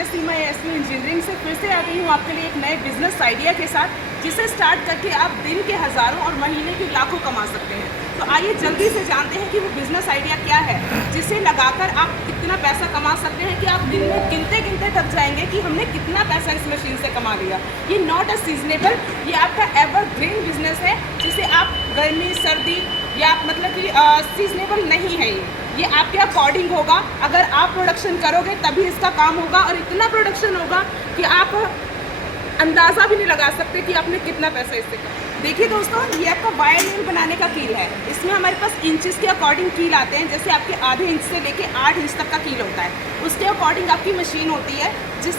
मैं सीमा SV engineering से फिर से आ गई हूँ आपके लिए एक नए बिजनेस आइडिया के साथ, जिसे स्टार्ट करके आप दिन के हज़ारों और महीने के लाखों कमा सकते हैं। तो आइए जल्दी से जानते हैं कि वो बिज़नेस आइडिया क्या है जिसे लगाकर आप कितना पैसा कमा सकते हैं कि आप दिन में गिनते गिनते थक जाएंगे कि हमने कितना पैसा इस मशीन से कमा लिया। ये नॉट अ सीजनेबल, ये आपका एवरग्रीन बिजनेस है जिसे आप गर्मी सर्दी या मतलब कि सीजनेबल नहीं है। ये आपके अकॉर्डिंग होगा। अगर आप प्रोडक्शन करोगे तभी इसका काम होगा, और इतना प्रोडक्शन होगा कि आप अंदाज़ा भी नहीं लगा सकते कि आपने कितना पैसा इससे कमाया। देखिए दोस्तों, ये आपका वायर मील बनाने का कील है। इसमें हमारे पास इंचेस के अकॉर्डिंग कील आते हैं। जैसे आपके आधे इंच से लेके 8 इंच तक का कील होता है, उसके अकॉर्डिंग आपकी मशीन होती है। जिस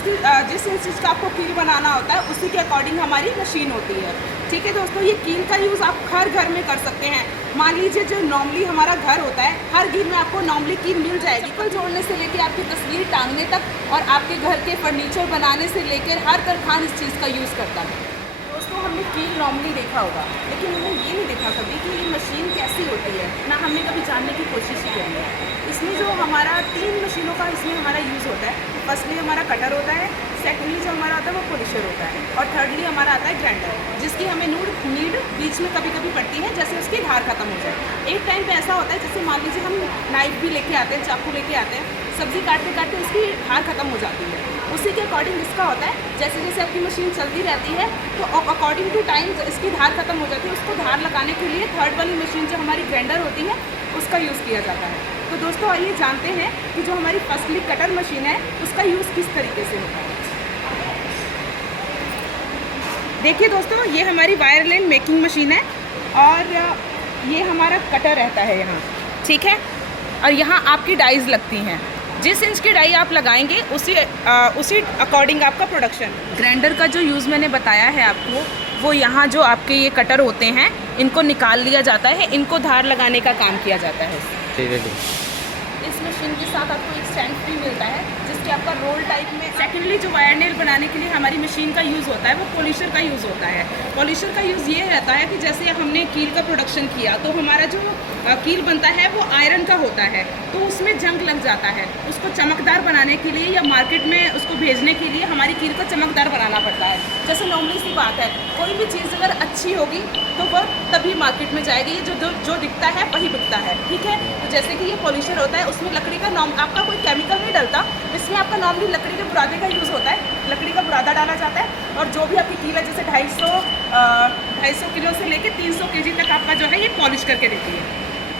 इंच का आपको कील बनाना होता है उसी के अकॉर्डिंग हमारी मशीन होती है। ठीक है दोस्तों, ये कील का यूज़ आप हर घर में कर सकते हैं। मान लीजिए जो नॉर्मली हमारा घर होता है, हर घर में आपको नॉर्मली कील मिल जाएगी। चप्पल जोड़ने से लेकर आपकी तस्वीर टांगने तक और आपके घर के फर्नीचर बनाने से लेकर हर कारखाना इस चीज़ का यूज़ करता है। दोस्तों, हमने कील नॉर्मली देखा होगा, लेकिन हमने ये नहीं देखा कभी कि ये मशीन कैसी होती है ना। हमने कभी जानने की कोशिश ही करी है। इसमें जो हमारा 3 मशीनों का इसमें हमारा यूज़ होता है। फर्स्टली हमारा कटर होता है, सेकेंडली जो हमारा आता है वो पॉलिशर होता है, और थर्डली हमारा आता है ग्राइंडर, जिसकी हमें नीड बीच में कभी कभी पड़ती है, जैसे उसकी धार खत्म हो जाए। एक टाइम पे ऐसा होता है जैसे मान लीजिए हम नाइफ भी लेके आते हैं, चाकू लेके आते हैं, सब्ज़ी काटते काटते उसकी धार खत्म हो जाती है। उसी के अकॉर्डिंग इसका होता है, जैसे जैसे आपकी मशीन चलती रहती है तो अकॉर्डिंग टू टाइम इसकी धार खत्म हो जाती है। उसको धार लगाने के लिए थर्ड वाली मशीन जो हमारी ग्राइंडर होती है उसका यूज़ किया जाता है। तो दोस्तों आइए जानते हैं कि जो हमारी फर्स्टली कटर मशीन है उसका यूज़ किस तरीके से होता है। देखिए दोस्तों, ये हमारी वायर लेन मेकिंग मशीन है, और ये हमारा कटर रहता है यहाँ, ठीक है। और यहाँ आपकी डाइज लगती हैं। जिस इंच की डाई आप लगाएंगे उसी अकॉर्डिंग आपका प्रोडक्शन। ग्राइंडर का जो यूज़ मैंने बताया है आपको, वो यहाँ जो आपके ये कटर होते हैं इनको निकाल लिया जाता है, इनको धार लगाने का काम किया जाता है। इस मशीन के साथ आपको एक स्टैंड फ्री मिलता है जिसके आपका रोल टाइप में। सेकेंडली जो वायर नेल बनाने के लिए हमारी मशीन का यूज़ होता है वो पॉलिशर का यूज़ होता है। पॉलिशर का यूज़ ये रहता है कि जैसे हमने कील का प्रोडक्शन किया तो हमारा जो कील बनता है वो आयरन का होता है, तो उसमें जंग लग जाता है। उसको चमकदार बनाने के लिए या मार्केट में उसको भेजने के लिए हमारी कील को चमकदार बनाना पड़ता है। जैसे नॉर्मली सी बात है, कोई भी चीज़ अगर अच्छी होगी तो वह तभी मार्केट में जाएगी। ये जो दिखता है वही बिकता है, ठीक है। तो जैसे कि ये पॉलिशर होता है, उसमें लकड़ी का आपका कोई केमिकल नहीं डलता, इसमें आपका नॉर्मली लकड़ी के बुरादे का यूज़ होता है। लकड़ी का बुरादा डाला जाता है, और जो भी आपकी कील है जैसे 250 किलो से लेके 300 kg तक आपका जो है ये पॉलिश करके देती है।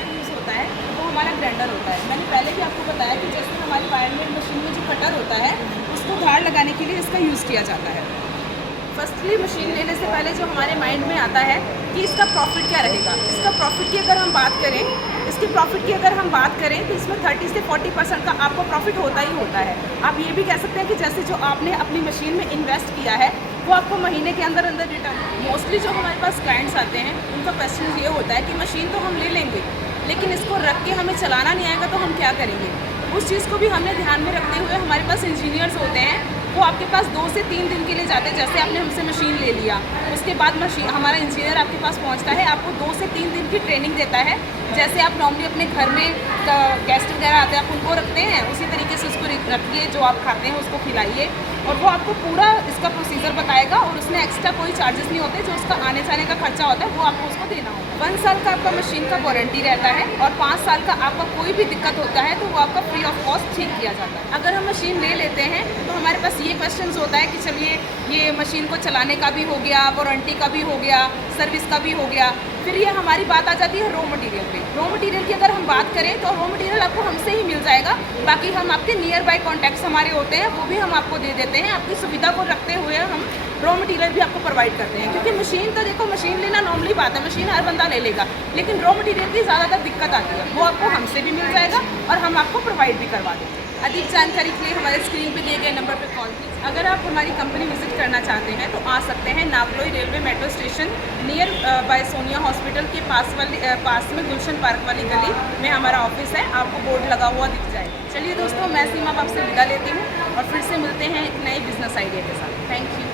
यूज़ होता है वो हमारा ग्राइंडर होता है। मैंने पहले भी आपको बताया कि जैसे हमारी वायर मेल मशीन में जो कटर होता है उसको धार लगाने के लिए इसका यूज़ किया जाता है। फर्स्टली मशीन लेने से पहले जो हमारे माइंड में आता है कि इसका प्रॉफिट क्या रहेगा। इसका प्रॉफिट की अगर हम बात करें, तो इसमें 30 से 40% का आपको प्रॉफिट होता ही होता है। आप ये भी कह सकते हैं कि जैसे जो आपने अपनी मशीन में इन्वेस्ट किया है वो आपको महीने के अंदर अंदर रिटर्न। मोस्टली जो हमारे पास क्लाइंट्स आते हैं उनका क्वेश्चन ये होता है कि मशीन तो हम ले लेंगे, लेकिन इसको रख के हमें चलाना नहीं आएगा तो हम क्या करेंगे। उस चीज़ को भी हमने ध्यान में रखते हुए हमारे पास इंजीनियर्स होते हैं, वो आपके पास 2 से 3 दिन के लिए जाते हैं। जैसे आपने हमसे मशीन ले लिया, उसके बाद हमारा इंजीनियर आपके पास पहुंचता है, आपको 2 से 3 दिन की ट्रेनिंग देता है। जैसे आप नॉर्मली अपने घर में गेस्ट वगैरह आते हैं आप उनको रखते हैं, उसी तरीके से उसको रखिए, जो आप खाते हैं उसको खिलाइए, और वो आपको पूरा इसका प्रोसीजर बताएगा। और उसमें एक्स्ट्रा कोई चार्जेस नहीं होते, जो उसका आने जाने का खर्चा होता है वो आपको उसको देना होगा। 1 साल का आपका मशीन का वारंटी रहता है, और 5 साल का आपका कोई भी दिक्कत होता है तो वो आपका फ्री ऑफ कॉस्ट ठीक किया जाता है। अगर हम मशीन ले लेते हैं तो हमारे पास ये क्वेश्चन होता है कि चलिए ये मशीन को चलाने का भी हो गया, वारंटी का भी हो गया, सर्विस का भी हो गया। फिर ये हमारी बात आ जाती है रॉ मटेरियल पे। रॉ मटेरियल की अगर हम बात करें तो रॉ मटेरियल आपको हमसे ही मिल जाएगा। बाकी हम आपके नियर बाय कॉन्टैक्ट्स हमारे होते हैं वो भी हम आपको दे देते हैं। आपकी सुविधा को रखते हुए हम रॉ मटेरियल भी आपको प्रोवाइड करते हैं, क्योंकि मशीन तो देखो, मशीन लेना नॉर्मली बात है, मशीन हर बंदा ले लेगा, लेकिन रॉ मटेरियल की ज़्यादातर दिक्कत आती है, वो आपको हमसे भी मिल जाएगा और हम आपको प्रोवाइड भी करवा देंगे। अधिक जानकारी के लिए हमारे स्क्रीन पे दिए गए नंबर पर कॉल कीजिए। अगर आप हमारी कंपनी विजिट करना चाहते हैं तो आ सकते हैं Nangloi railway metro station near by Sonia hospital के पास में गुलशन पार्क वाली गली में हमारा ऑफिस है। आपको बोर्ड लगा हुआ दिख जाएगा। चलिए दोस्तों, मैं सीमा आपसे विदा लेती हूँ और फिर से मिलते हैं एक नए बिजनेस आइडिया के साथ। Thank you.